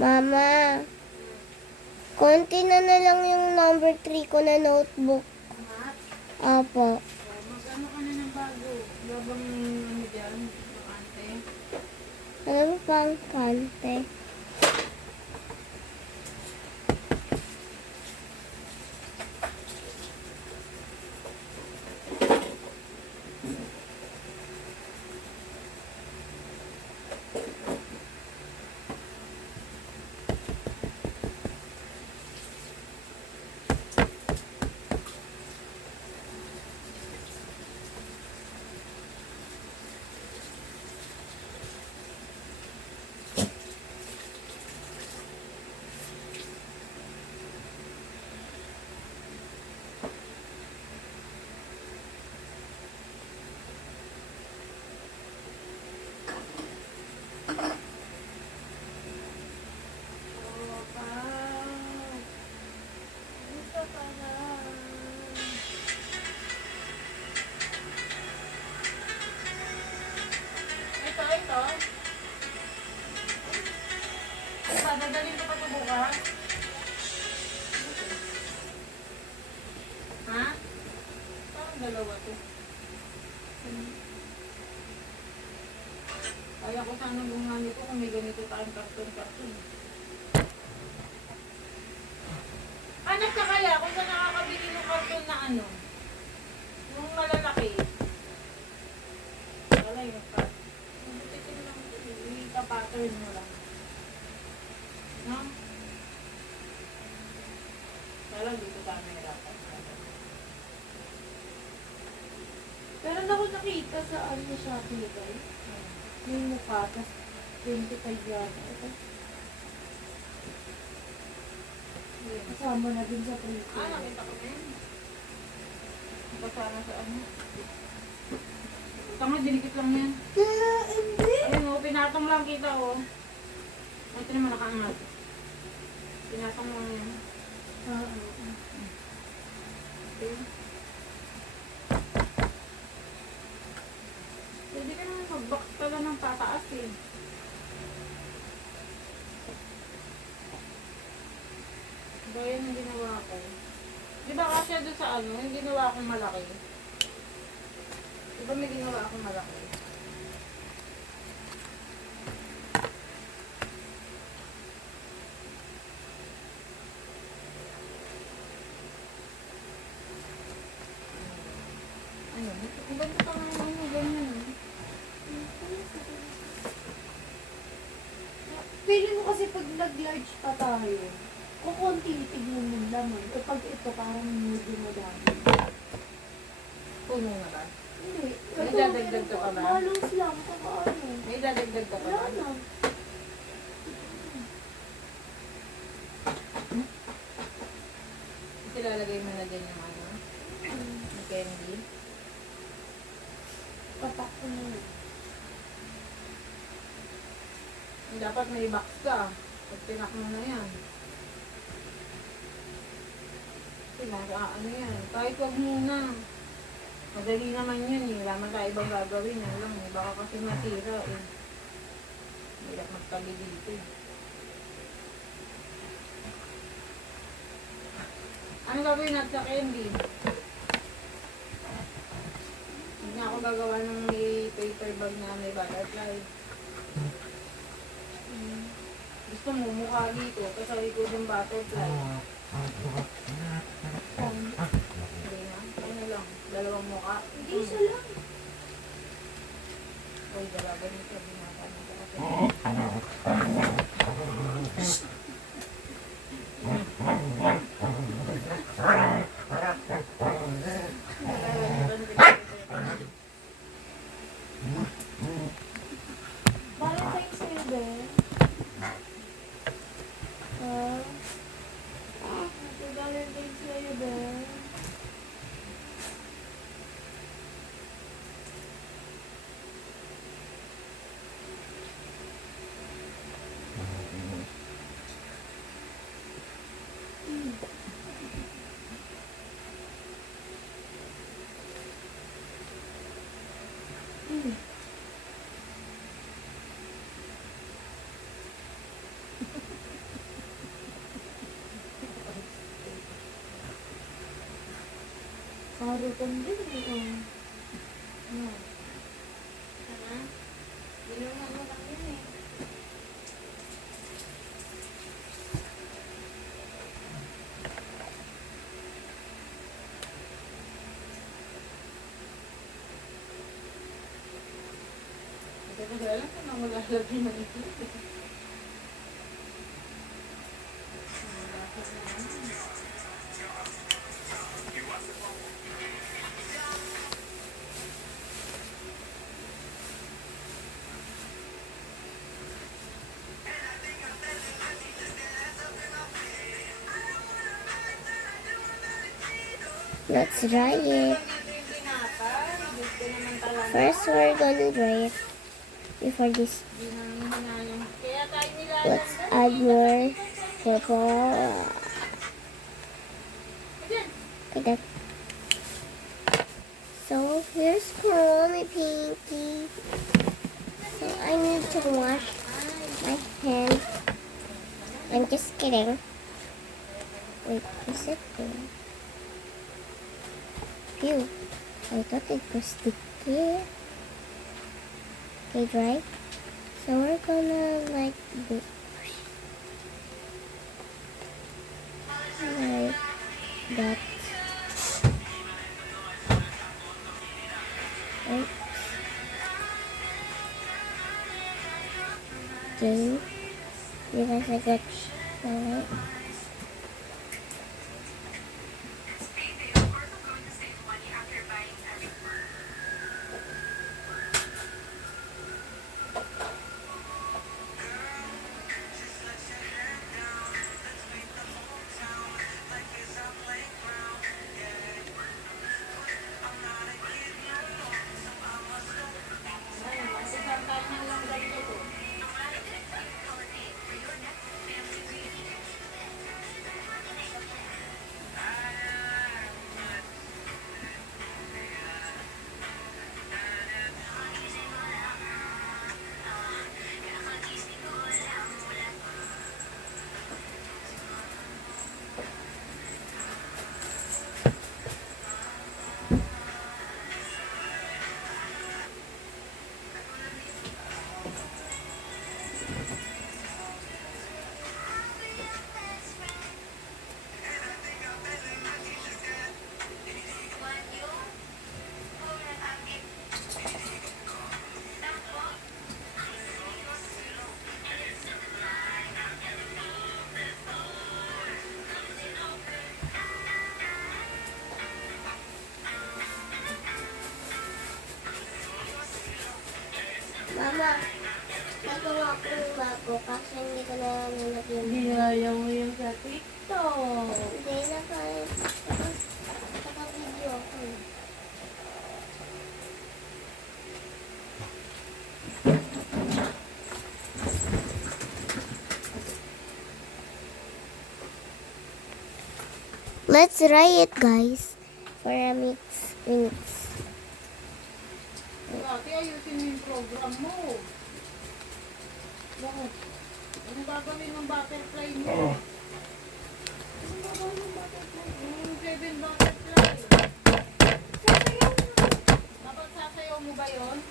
Mama, konti na lang yung number 3 ko na notebook. Mat, Opo. mag-ano ka na ng bago? Labang ano dyan, bakante. Ano ba pang kante? Oh, pa. Gusto ka na. Ito. Dadalhin ko pa ito bukas. Ha? Parang dalawa to. Kaya ko sana bunga nito kung may ganito tayong karton-karton. Anak ka kaya kung saan nakakabili ng karton na ano? Yung malalaki. Wala yung karton. Mabuti lang ito. Ika-pattern mo lang. No? Kaya dito tayo nahirapan. Meron ako nakita sa ano Shopee guys. Yung mukha, tas 25 yan. Ito, kasama na din sa print. Nakita ko na yun. Basta na sa ano. Tama, dinikit lang yan. Hindi! Ayun o, pinatong lang kita o. Ito naman nakaangat. Pinatong lang yan. Okay. Pwede ka naman mag-box pala ng pataas eh. Ba yan yung ginawa ko. Di ba kasi doon sa ano, yung ginawa akong malaki? Di ba may ginawa akong malaki? Ano? Ibang ka nga ano, ganyan. Feeling mo kasi pag nag-large pa tayo, kukunti tignan yung laman. Kapag ito parang medyo madami. Puno na ba? Hindi. May dadagdag ka pa ba? Halos lang, kung ano. May dadagdag ka pa Wala ba? na. Kasi lalagay mo na din yung ano, yung candy. Papak ko na yun. Dapat may box ka. Pag pinak mo na yan. Ano yan. Kahit wag muna. Madali naman yun eh. Wala man tayo ibang gagawin. Yan lang eh. Baka kasi matira eh. Hirap magtabi dito eh. Ano gagawin natin sa candy? Hindi na ako gagawa ng may paper bag na may butterfly. Gusto mo mukha dito, kasi likod yung butterfly. Hindi na. Ano lang, dalawang mukha. Hindi, isa lang. Uy, dalawa nito. Binata nito kasi. Valentine's sa'yo, be. Happy Valentine's sa'yo, be. barutan din eh. Oh. Ano? Sana? Inuman mo lang yun eh. Kasi nag-alam ko na malalagay ng ito. Let's dry it. First, we're gonna dry it before this. Kaya tayo Let's add more purple. Like that. So, here's for my pinky. So, I need to wash my hands. I'm just kidding. Wait, is it there? Phew. I thought it was sticky. Okay, dry. So we're gonna like this. Like that. Right. Okay. Because I got right. Mama, nagawa ko yung bago kasi hindi ko na nalagyan. Ginaya mo yung sa TikTok. Hindi, naka-video ako. Let's try it, guys, for a minutes. Ate, ayusin mo yung program mo. Bakit? Ano gagawin ng butterfly mo? Ano gagawin ng butterfly? Yung 7 butterfly. Sasayaw mo. Dapat sasayaw mo ba yun?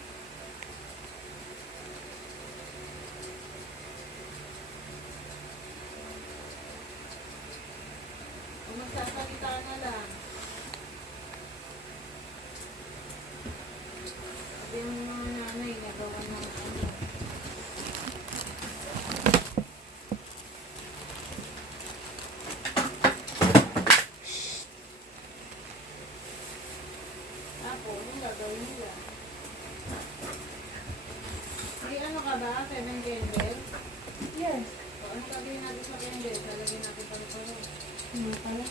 O magsasalita na lang. Sabi yung mga nanay, nagawa ng ano. Ako, anong gagawin nila? May ano ka ba? 7 candles? Yes. O, ano gagawin natin sa candles? Lalagyan natin palo-palo. Ano pala?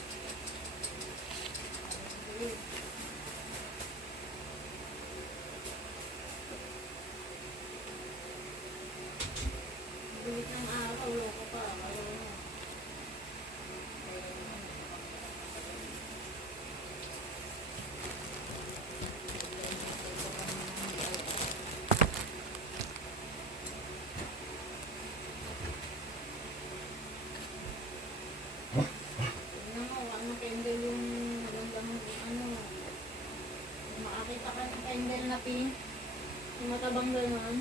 Sige. Bilis ng araw, loko pa. Ayaw mo. Tingnan mo, ano candle yung magandang ano. Nakita ka ng candle na pink. Yung matabang gano'n.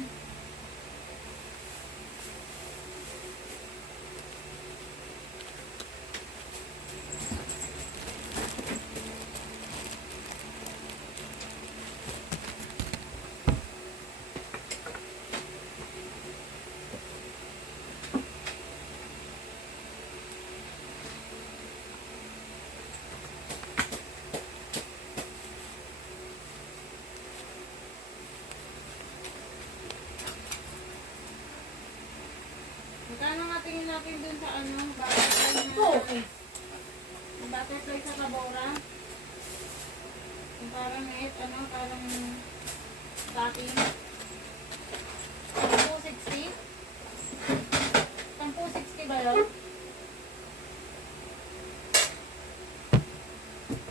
Magkano nga tingin natin dun sa ano? Butterfly na yung butterfly sa Kabora? Yung parang parang dating 10-60? 10-60 ba yun?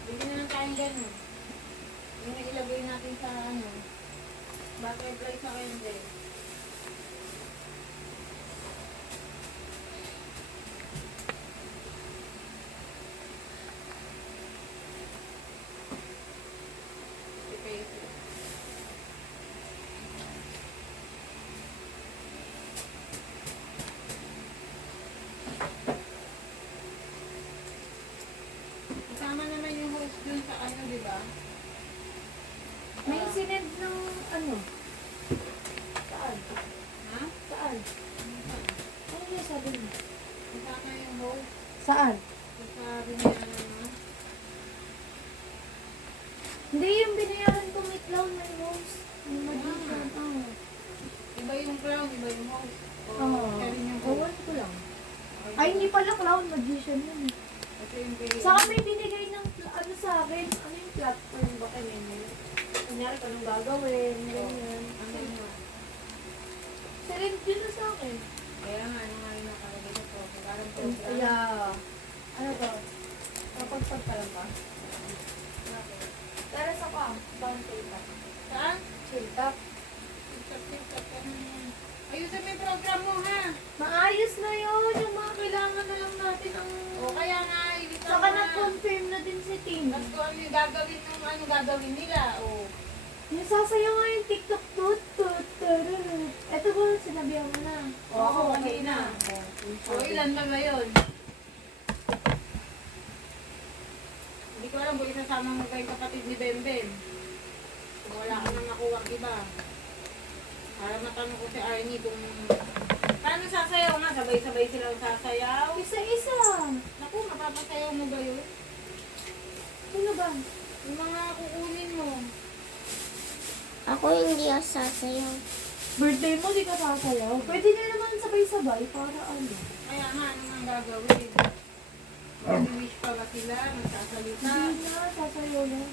Bili na lang tayong ganun. Yung nailagay natin sa butterfly sa candle. Kasama naman yung host dun sa di ba? May sinend ng ano? Saan? Ha? Saan? Ano yung sabi mo? Kasama yung host. Saan? Sabi niya Hindi yung binayaran ko may clown, may rose. May magician. iba yung clown, iba yung host. Oo. Siya rin yung Ewan host. ko lang. Ay, hindi pala clown, magician yun. Ito yung kay... Saka may binigay ng ano sa akin, ano yung platform ba kay Nene? Kunyari, anong gagawin, ganyan. Ano yun? Sinend yun na sa akin. Kaya nga, ano nga yung nakalagay sa po. Parang po. Yeah. Ano to? Kapagpag pa lang ba? Pero sa ka, bang tita? Saan? Chiltap. Tip-tap ka na yan. Ayusin mo yung program mo, ha? Maayos na yun. Yung mga kailangan na lang natin ang... O kaya nga, ibitaw Saka na. na-confirm na din si Tim. Tapos kung ano yung gagawin ng gagawin nila, o. Yung sasayaw nga yung TikTok tut tut tururut. Eto ba, sinabihan mo na? O ako, kanina. O ilan ba ngayon? Hindi ko alam kung isasama mo kayong kapatid ni Bemben. Kung wala ka nang nakuha iba. Para matanong ko si Arnie kung paano sasayaw nga, sabay-sabay silang sasayaw. Isa-isa. Naku, mapapasayaw mo ba yun? Sino ba? Yung mga kukunin mo. Ako hindi ako sasayaw. Birthday mo, di ka sasayaw? Pwede na naman sabay-sabay para ano. Kaya nga, ano nga gagawin? Mag-wish pa ba sila? Magsasalita? Hindi na, sasayaw lang.